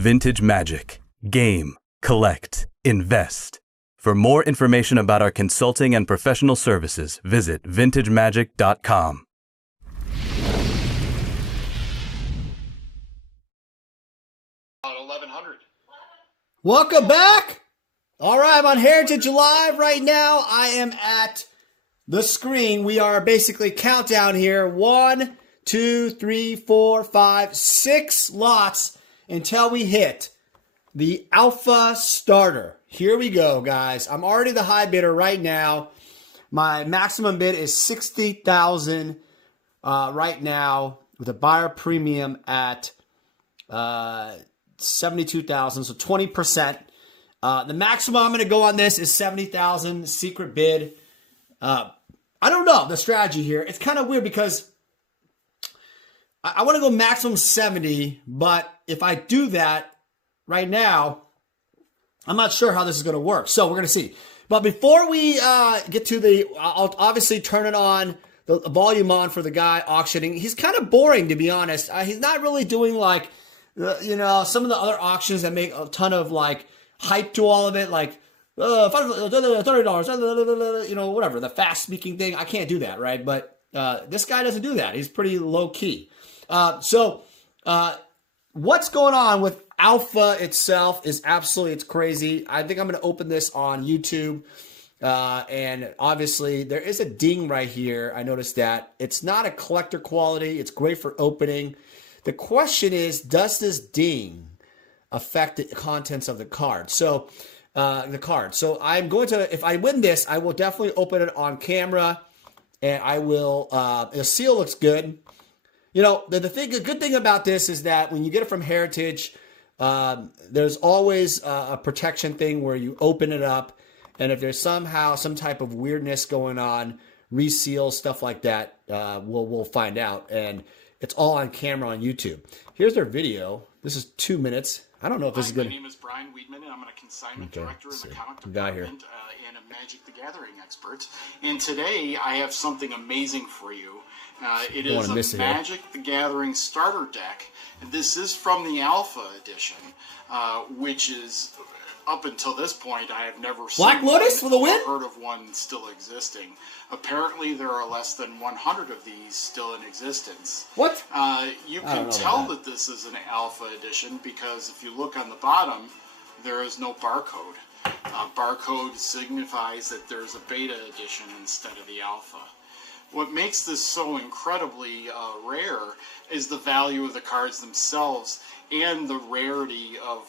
Vintage Magic. Game, collect, invest. For more information about our consulting and professional services, visit vintagemagic.com. Welcome back. All right, I'm on Heritage Live right now. I am at the screen. We are basically countdown here. 1, 2, 3, 4, 5, 6 lots until we hit the Alpha Starter. Here we go, guys. I'm already the high bidder right now. My maximum bid is $60,000 right now with a buyer premium at $72,000, so 20%. The maximum I'm going to go on this is $70,000 secret bid. I don't know the strategy here. It's kind of weird because I want to go maximum 70, but if I do that right now, I'm not sure how this is going to work. So we're going to see. But before we get to I'll obviously turn it on, the volume on for the guy auctioning. He's kind of boring, to be honest. He's not really doing like, some of the other auctions that make a ton of like hype to all of it, like $30, whatever, the fast speaking thing. I can't do that, right? But this guy doesn't do that. He's pretty low key. So what's going on with Alpha itself is it's crazy. I think I'm going to open this on YouTube. And obviously there is a ding right here. I noticed that it's not a collector quality. It's great for opening. The question is, does this ding affect the contents of the card? So So I'm going to, if I win this, I will definitely open it on camera, and I will, the seal looks good. The good thing about this is that when you get it from Heritage, there's always a protection thing where you open it up, and if there's somehow some type of weirdness going on, reseal, stuff like that, we'll find out. And it's all on camera on YouTube. Here's their video. This is 2 minutes. I don't know if this is good. My name is Brian Weedman, and I'm a consignment director in the comic department and a Magic the Gathering expert. And today I have something amazing for you. It is a Magic the Gathering starter deck. And this is from the Alpha edition, which is, up until this point, I have never seen Black Lotus for the win? Heard of one still existing. Apparently, there are less than 100 of these still in existence. What? You can tell that this is an Alpha edition because if you look on the bottom, there is no barcode. Barcode signifies that there's a beta edition instead of the Alpha. What makes this so incredibly rare is the value of the cards themselves and the rarity of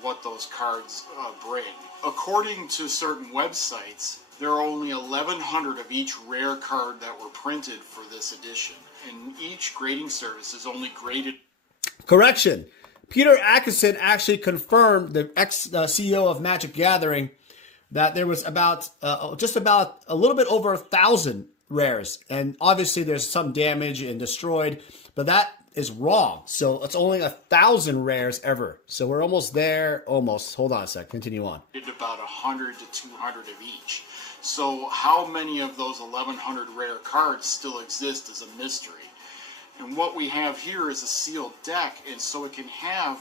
what those cards bring. According to certain websites, there are only 1,100 of each rare card that were printed for this edition, and each grading service is only graded. Correction. Peter Atkinson actually confirmed, the ex-CEO of Magic Gathering, that there was about just about a little bit over 1,000 rares, and obviously there's some damage and destroyed, but that is wrong. So it's only 1,000 rares ever. So we're almost there. Almost. Hold on a sec. Continue on. About 100 to 200 of each. So how many of those 1,100 rare cards still exist is a mystery. And what we have here is a sealed deck, and so it can have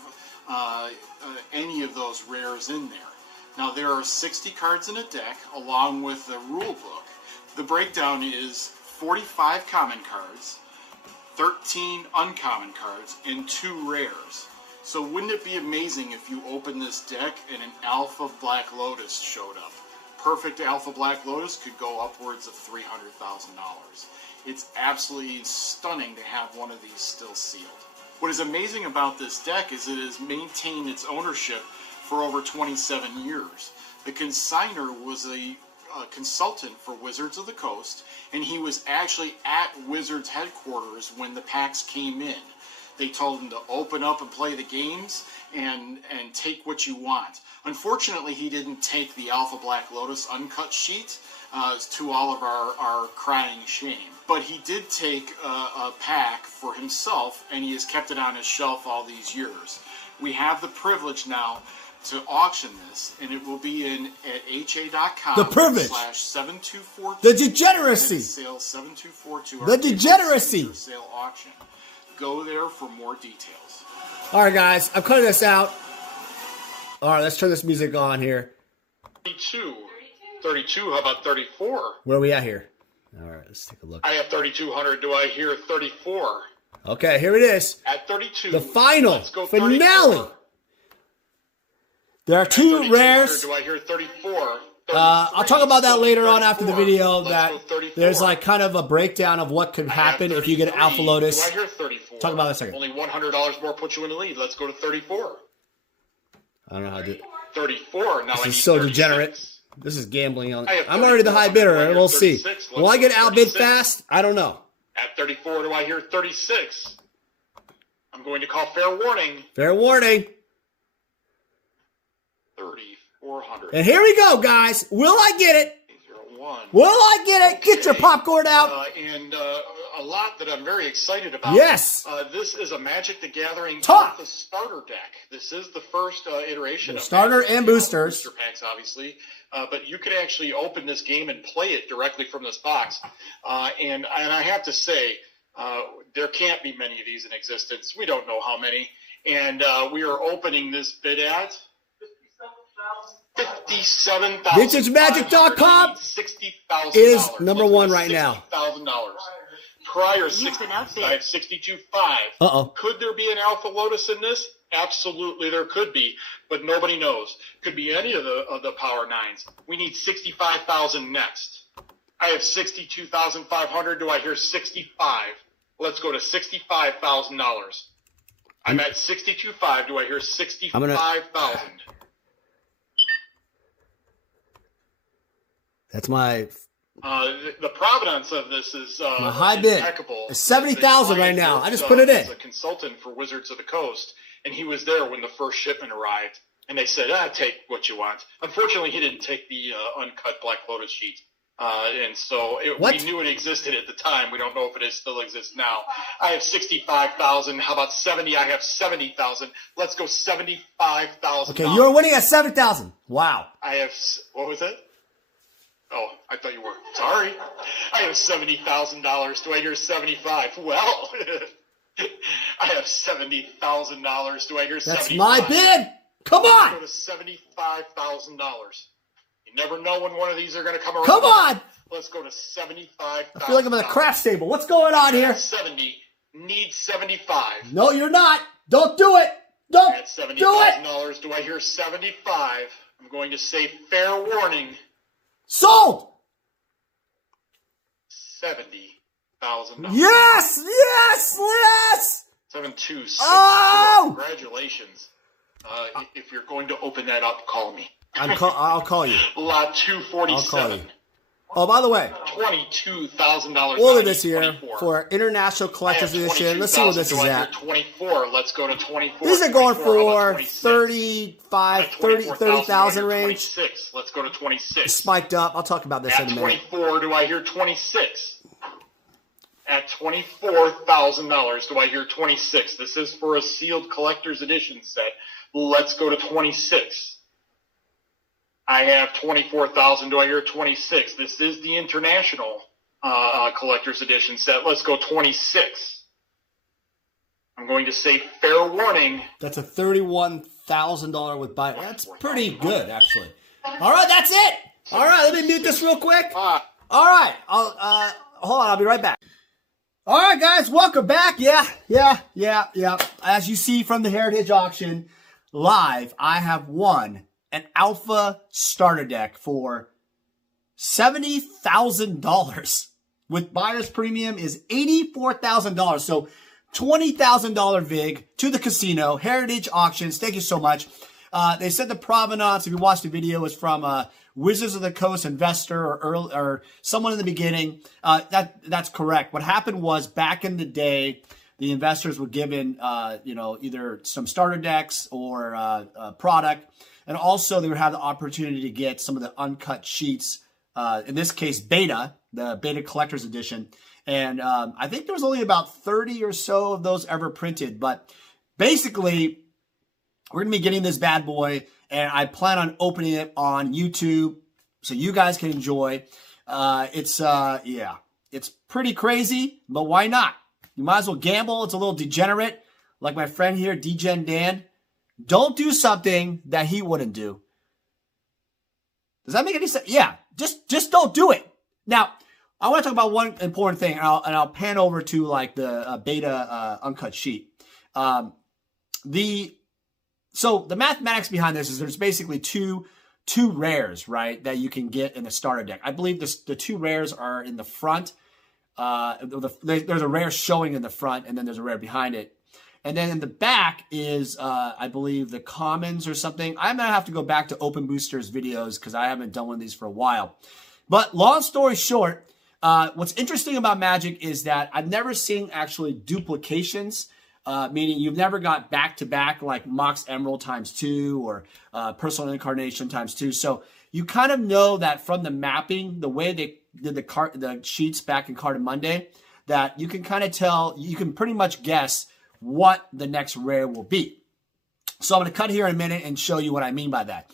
any of those rares in there. Now there are 60 cards in a deck along with the rule book. The breakdown is 45 common cards, 13 uncommon cards, and 2 rares. So wouldn't it be amazing if you opened this deck and an Alpha Black Lotus showed up? Perfect Alpha Black Lotus could go upwards of $300,000. It's absolutely stunning to have one of these still sealed. What is amazing about this deck is it has maintained its ownership for over 27 years. The consigner was a consultant for Wizards of the Coast, and he was actually at Wizards headquarters when the packs came in. They told him to open up and play the games and take what you want. Unfortunately, he didn't take the Alpha Black Lotus uncut sheet, to all of our crying shame. But he did take a pack for himself, and he has kept it on his shelf all these years. We have the privilege now to auction this, and it will be at ha.com. The privilege. /7242. The degeneracy. Sale 7242. The degeneracy. Sale auction. Go there for more details. All right, guys, I'm cutting this out. All right, let's turn this music on here. 32. 32. How about 34? Where are we at here? All right, let's take a look. I have 3,200. Do I hear 34? Okay, here it is. At 32. The final let's go finale. 34. There are two rares. Do I hear 34? I'll talk about that later on after the video. Let's that go 34. there's like kind of a breakdown of what could happen if you get an Alpha Lotus. Do I hear 34? Talk about that in a second. Only $100 more puts you in the lead. Let's go to 34. I don't know how to do it. 34. Now This I is need so 36. degenerate. This is gambling on. I have I'm already the high bidder, and we'll see. 36. Will I get Let's go outbid 36. fast? I don't know. At 34, do I hear 36? I'm going to call fair warning. Fair warning. 3,400. And here we go, guys. Will I get it? 01. Will I get it? Get your popcorn out. And a lot that I'm very excited about. Yes. This is a Magic the Gathering Talk. Alpha starter deck. This is the first iteration of Starter Magic and the boosters. Booster packs, obviously. But you could actually open this game and play it directly from this box. And I have to say, there can't be many of these in existence. We don't know how many. And we are opening this bid at $57,000. VintageMagic.com $60,000 is number one right now. $60,000. Prior, I have 62.5. Uh-oh. Could there be an Alpha Lotus in this? Absolutely, there could be, but nobody knows. Could be any of the Power Nines. We need 65,000 next. I have 62,500. Do I hear 65? Let's go to $65,000. I'm at 62.5. Do I hear 65,000? That's my The provenance of this is my high bid. impeccable. It's 70,000 right now. I just put it in. As a consultant for Wizards of the Coast, and he was there when the first shipment arrived, and they said, take what you want. Unfortunately, he didn't take the uncut Black Lotus sheet. And so we knew it existed at the time. We don't know if it still exists now. I have 65,000. How about 70? I have 70,000. Let's go 75,000. Okay, you're winning at 7,000. Wow. I have, what was it? Oh, I thought you were. Sorry. I have $70,000. Do I hear 75? Well, I have $70,000. Do I hear 75? That's my bid. Come on. Go to $75,000. You never know when one of these are going to come around. Come on. Let's go to $75,000. I feel like I'm in a craft table. What's going on here? 70. Need 75. No, you're not. Don't do it. Don't At $70,000. do it. Do I hear 75? I'm going to say fair warning. Sold. $70,000. Yes. Yes. Yes. 726. Oh! Congratulations. If you're going to open that up, call me. I'll call you. Lot 247. I'll call you. Oh, by the way, $22,000. look at this here 24. for International Collector's Edition. Let's see what this is at. 24. Let's go to 24. These are going 24. How about for 26? 30,000 range. 26. Let's go to 26. Spiked up. I'll talk about this in At a minute. 24, do I hear 26? At $24,000, do I hear 26? This is for a sealed collector's edition set. Let's go to 26. I have 24,000. Do I hear 26? This is the international collector's edition set. Let's go 26. I'm going to say fair warning. That's a $31,000 with buy. That's pretty good, actually. All right, that's it. All right, let me mute this real quick. All right, hold on. I'll be right back. All right, guys, welcome back. Yeah. As you see from the Heritage Auction live, I have won an Alpha starter deck for $70,000 with buyer's premium is $84,000. So $20,000 VIG to the casino. Heritage Auctions. Thank you so much. They said the provenance, if you watched the video, was from Wizards of the Coast investor or someone in the beginning. That's correct. What happened was back in the day, the investors were given, either some starter decks or a product. And also they would have the opportunity to get some of the uncut sheets, in this case, Beta, the Beta Collector's Edition. And I think there was only about 30 or so of those ever printed. But basically, we're going to be getting this bad boy, and I plan on opening it on YouTube so you guys can enjoy. It's pretty crazy, but why not? You might as well gamble. It's a little degenerate. like my friend here, DGen Dan, don't do something that he wouldn't do. Does that make any sense? Yeah, just don't do it. Now, I want to talk about one important thing, and I'll pan over to like the beta uncut sheet. So the mathematics behind this is there's basically two rares, right, that you can get in the starter deck. I believe the two rares are in the front. There's a rare showing in the front, and then there's a rare behind it. And then in the back is, I believe, the commons or something. I'm going to have to go back to Open Boosters videos because I haven't done one of these for a while. But long story short, what's interesting about Magic is that I've never seen actually duplications, meaning you've never got back-to-back like Mox Emerald ×2 or Personal Incarnation ×2. So you kind of know that from the mapping, the way they did the sheets back in Card Monday, that you can kind of tell, you can pretty much guess what the next rare will be. So I'm going to cut here in a minute and show you what I mean by that.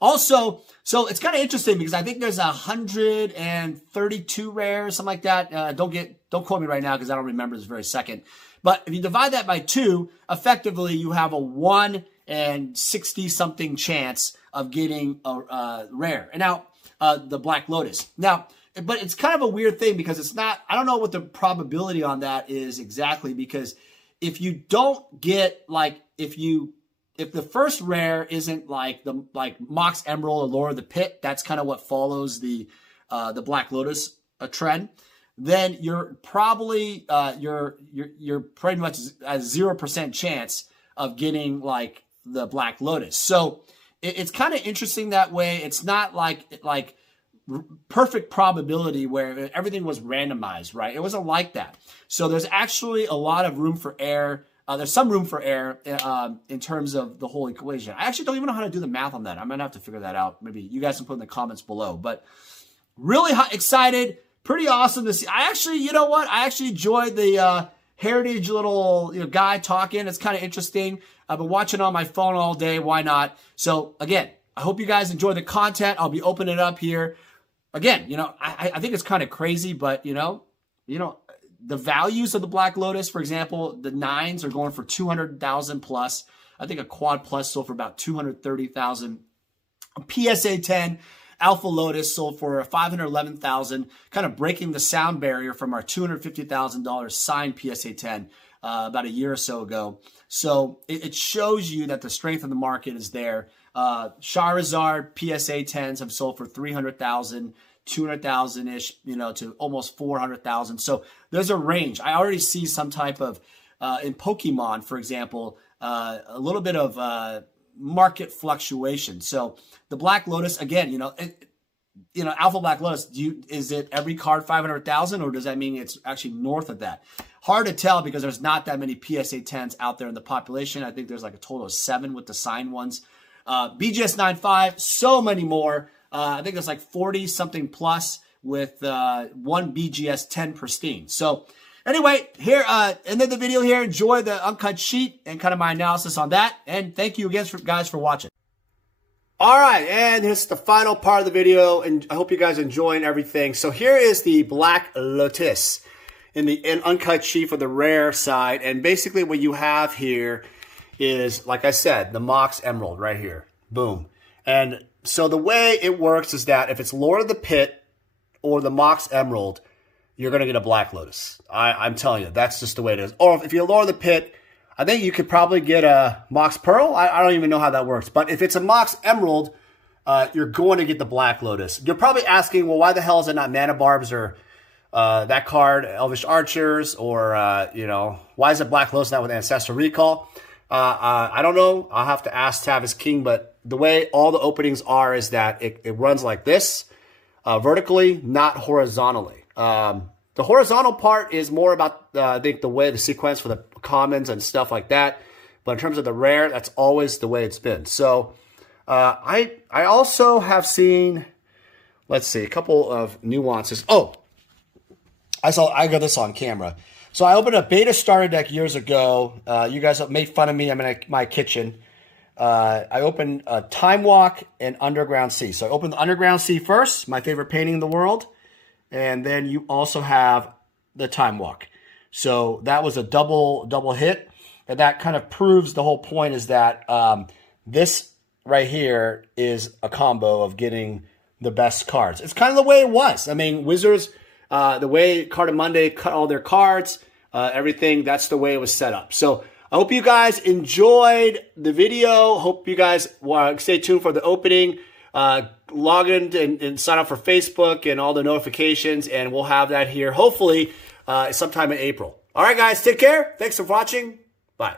Also, so it's kind of interesting because I think there's 132 rares, something like that. Don't quote me right now because I don't remember this very second. But if you divide that by 2, effectively you have a 1 in 60 something chance of getting a rare. And now the Black Lotus. Now, but it's kind of a weird thing because it's not. I don't know what the probability on that is exactly, because if you don't get like if the first rare isn't like Mox Emerald or Lore of the Pit, that's kind of what follows the Black Lotus trend. Then you're probably you're pretty much a 0% chance of getting like the Black Lotus. So it's kind of interesting that way. It's not like perfect probability where everything was randomized, right? It wasn't like that. So there's actually a lot of room for error. There's some room for error in terms of the whole equation. I actually don't even know how to do the math on that. I'm going to have to figure that out. Maybe you guys can put in the comments below. But really excited. Pretty awesome to see. I actually, you know what? I actually enjoyed the Heritage little guy talking. It's kind of interesting. I've been watching on my phone all day. Why not? So again, I hope you guys enjoy the content. I'll be opening it up here. Again, I think it's kind of crazy, but the values of the Black Lotus, for example, the 9s are going for 200,000 plus. I think a Quad Plus sold for about 230,000. A PSA 10 Alpha Lotus sold for 511,000, kind of breaking the sound barrier from our $250,000 signed PSA 10 about a year or so ago. So it shows you that the strength of the market is there. Charizard PSA 10s have sold for 300,000, 200,000-ish, to almost 400,000. So there's a range. I already see some type of, in Pokemon, for example, a little bit of market fluctuation. So the Black Lotus, again, Alpha Black Lotus, is it every card 500,000, or does that mean it's actually north of that? Hard to tell because there's not that many PSA 10s out there in the population. I think there's like a total of 7 with the signed ones. BGS 9.5, so many more. I think there's like 40 something plus with one BGS 10 pristine. So anyway, here, end of the video here. Enjoy the uncut sheet and kind of my analysis on that. And thank you again, guys, for watching. All right, and this is the final part of the video, and I hope you guys are enjoying everything. So here is the Black Lotus in the uncut sheet for the rare side. And basically what you have here is, like I said, the Mox Emerald right here. Boom. And so the way it works is that if it's Lore of the Pit or the Mox Emerald, you're going to get a Black Lotus. I'm telling you, that's just the way it is. Or if you're Lore of the Pit, I think you could probably get a Mox Pearl. I don't even know how that works. But if it's a Mox Emerald, you're going to get the Black Lotus. You're probably asking, well, why the hell is it not Mana Barbs or that card, Elvish Archers, or, why is it Black Lotus not with Ancestral Recall? I don't know. I'll have to ask Tavis King, but the way all the openings are is that it runs like this, vertically, not horizontally. The horizontal part is more about, I think, the way the sequence for the commons and stuff like that. But in terms of the rare, that's always the way it's been. So I also have seen, let's see, a couple of nuances. Oh, I got this on camera. So I opened a beta starter deck years ago. You guys made fun of me. I'm in my kitchen. I opened Time Walk and Underground Sea. So I opened the Underground Sea first, my favorite painting in the world. And then you also have the Time Walk. So that was a double hit. that kind of proves the whole point is that this right here is a combo of getting the best cards. It's kind of the way it was. I mean, Wizards, the way Card Monday cut all their cards, everything, that's the way it was set up. So I hope you guys enjoyed the video. Hope you guys stay tuned for the opening. Log in and sign up for Facebook and all the notifications, and we'll have that here hopefully sometime in April. All right, guys, take care. Thanks for watching. Bye.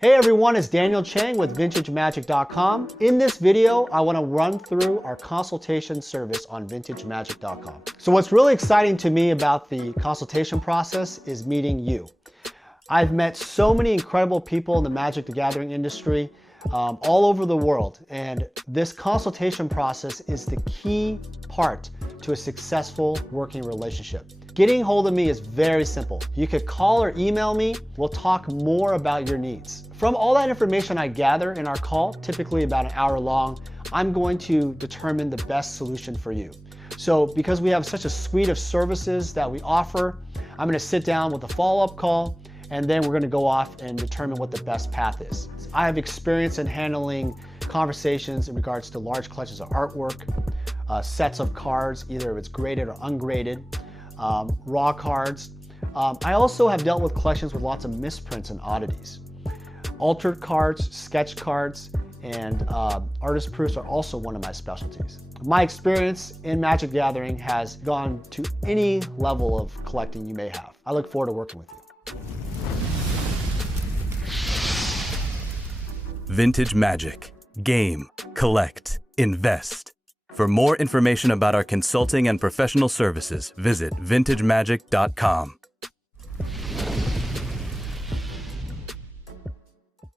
Hey everyone, it's Daniel Chang with VintageMagic.com. In this video, I want to run through our consultation service on VintageMagic.com. So what's really exciting to me about the consultation process is meeting you. I've met so many incredible people in the Magic the Gathering industry all over the world, and this consultation process is the key part to a successful working relationship. Getting hold of me is very simple. You could call or email me. We'll talk more about your needs. From all that information I gather in our call, typically about an hour long, I'm going to determine the best solution for you. So because we have such a suite of services that we offer, I'm going to sit down with a follow-up call, and then we're going to go off and determine what the best path is. I have experience in handling conversations in regards to large collections of artwork, sets of cards, either if it's graded or ungraded, raw cards. I also have dealt with collections with lots of misprints and oddities. Altered cards, sketch cards, and artist proofs are also one of my specialties. My experience in Magic Gathering has gone to any level of collecting you may have. I look forward to working with you. Vintage Magic. Game, collect, invest. For more information about our consulting and professional services, visit vintagemagic.com.